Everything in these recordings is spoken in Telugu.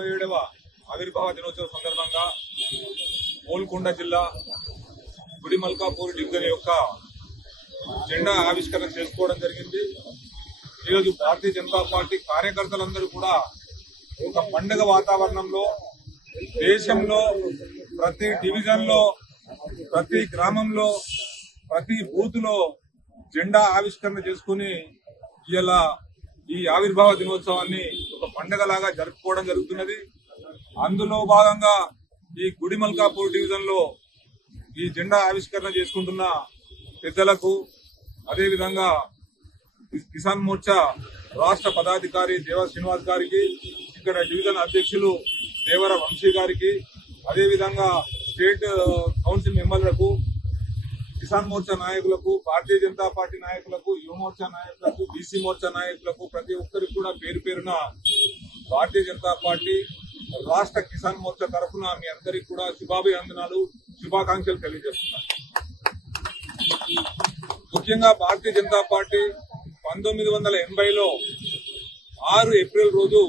37వ ఆవిర్భావ దినోత్సవ సందర్భంగా గోల్కొండ జిల్లా గుడిమల్కాపూర్ డివిజన్ యొక్క జెండా ఆవిష్కరణ చేసుకోవడం జరిగింది. ఈరోజు భారతీయ జనతా పార్టీ కార్యకర్తలందరూ కూడా ఒక పండుగ వాతావరణంలో దేశంలో ప్రతి డివిజన్ లో, ప్రతి గ్రామంలో, ప్రతి బూత్ లో జెండా ఆవిష్కరణ చేసుకుని ఇలా ఈ ఆవిర్భావ దినోత్సవాన్ని ఒక పండుగలాగా జరుపుకోవడం జరుగుతున్నది. అందులో భాగంగా ఈ గుడిమల్కాపూర్ డివిజన్ లో ఈ జెండా ఆవిష్కరణ చేసుకుంటున్న పెద్దలకు, అదేవిధంగా కిసాన్ మోర్చా రాష్ట్ర పదాధికారి దేవ శ్రీనివాస్ గారికి, ఇక్కడ డివిజన్ అధ్యక్షులు దేవర వంశీ గారికి, అదేవిధంగా స్టేట్ కౌన్సిల్ మెంబర్లకు, కిసాన్ మోర్చా నాయకులకు, భారతీయ జనతా పార్టీ నాయకులకు, యువ మోర్చా నాయకులకు, బీసీ మోర్చా నాయకులకు, ప్రతి ఒక్కరికి కూడా పేరు పేరున భారతీయ జనతా పార్టీ రాష్ట్ర కిసాన్ మోర్చా తరఫున మీ అందరికి కూడా శుభాభివందనాలు, శుభాకాంక్షలు తెలియజేస్తున్నారు. ముఖ్యంగా భారతీయ జనతా పార్టీ 1980లో 6 ఏప్రిల్ రోజు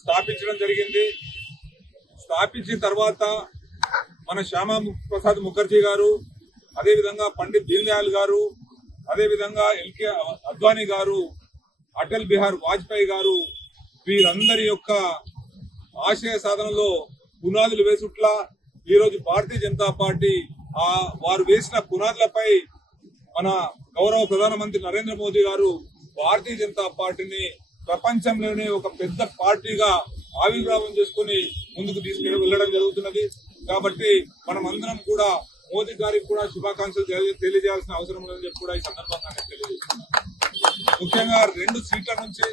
స్థాపించడం జరిగింది. స్థాపించిన తర్వాత మన శ్యామా ప్రసాద్ ముఖర్జీ గారు, అదేవిధంగా పండిత్ దీన్ దయాళ్ గారు, అదేవిధంగా ఎల్కే అద్వానీ గారు, అటల్ బిహారీ వాజ్పేయి గారు, వీరందరి యొక్క ఆశయ సాధనలో పునాదులు వేసుట్లా ఈరోజు భారతీయ జనతా పార్టీ వారు వేసిన పునాదులపై మన గౌరవ ప్రధానమంత్రి నరేంద్ర మోదీ గారు భారతీయ జనతా పార్టీని ప్రపంచంలోనే ఒక పెద్ద పార్టీగా ఆవిర్భావం చేసుకుని ముందుకు తీసుకుని వెళ్లడం జరుగుతున్నది. కాబట్టి మనమందరం కూడా మోదీ గారికి కూడా శుభాకాంక్షలు తెలియజేయాల్సిన అవసరం ఉందని చెప్పి కూడా ఈ సందర్భంగా తెలియజేస్తున్నాను. ముఖ్యంగా 2 సీట్ల నుంచి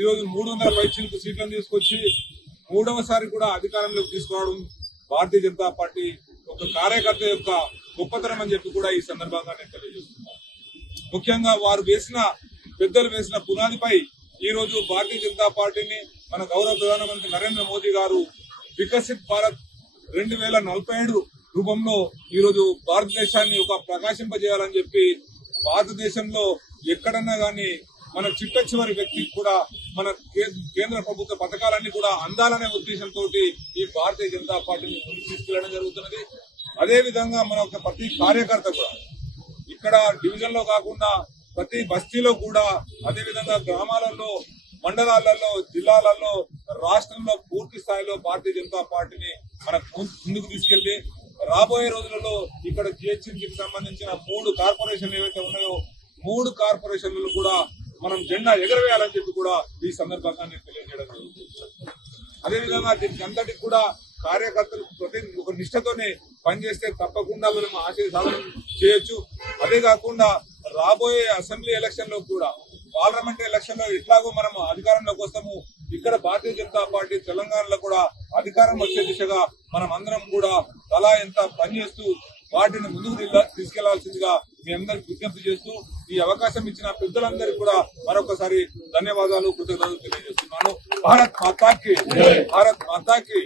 ఈరోజు 300 పైచిలకు సీట్లను తీసుకొచ్చి 3వసారి కూడా అధికారంలోకి తీసుకురావడం భారతీయ జనతా పార్టీ ఒక కార్యకర్త యొక్క గొప్పతనం అని చెప్పి కూడా ఈ సందర్భంగా నేను తెలియజేస్తున్నాను. ముఖ్యంగా వారు పెద్దలు వేసిన పునాదిపై ఈ రోజు భారతీయ జనతా పార్టీని మన గౌరవ ప్రధానమంత్రి నరేంద్ర మోదీ గారు వికసిత్ భారత్ 2047 రూపంలో ఈరోజు భారతదేశాన్ని ఒక ప్రకాశింపజేయాలని చెప్పి భారతదేశంలో ఎక్కడన్నా గానీ మన చిట్ట చివరి వ్యక్తికి కూడా మన కేంద్ర ప్రభుత్వ పథకాలన్నీ కూడా అందాలనే ఉద్దేశంతో ఈ భారతీయ జనతా పార్టీని ముందుకు తీసుకెళ్లడం జరుగుతున్నది. అదే విధంగా మన ప్రతి కార్యకర్త కూడా ఇక్కడ డివిజన్ లో కాకుండా ప్రతి బస్తీలో కూడా, అదే విధంగా గ్రామాలలో, మండలాలలో, జిల్లాలలో, రాష్ట్రంలో పూర్తి స్థాయిలో భారతీయ జనతా పార్టీని మనకు ముందుకు తీసుకెళ్లి రాబోయే రోజులలో ఇక్కడ జిహెచ్ఎంసీకి సంబంధించిన 3 కార్పొరేషన్లు ఏవైతే ఉన్నాయో 3 కార్పొరేషన్లు కూడా మనం జెండా ఎగరవేయాలని చెప్పి కూడా ఈ సందర్భంగా నేను తెలియజేయడం జరుగుతుంది. అదేవిధంగా దీనికి అంతటికి కూడా కార్యకర్తలు ప్రతి ఒక నిష్ఠతోనే పనిచేస్తే తప్పకుండా మనం ఆశయ సాధన చేయొచ్చు. అదే కాకుండా రాబోయే అసెంబ్లీ ఎలక్షన్ లో కూడా, పార్లమెంట్ ఎలక్షన్ లో ఎట్లాగో మనం అధికారంలోకి వస్తాము, ఇక్కడ భారతీయ జనతా పార్టీ తెలంగాణలో కూడా అధికారం వచ్చే దిశగా మనం అందరం కూడా తలా ఎంత పనిచేస్తూ వాటిని ముందుకు తీసుకెళ్లాల్సిందిగా మీ అందరికి విజ్ఞప్తి చేస్తూ ఈ అవకాశం ఇచ్చిన పెద్దలందరికీ కూడా మరొకసారి ధన్యవాదాలు, కృతజ్ఞతలు తెలియజేస్తున్నాను. భారత్ మాతాకి, భారత్ మాతాకి.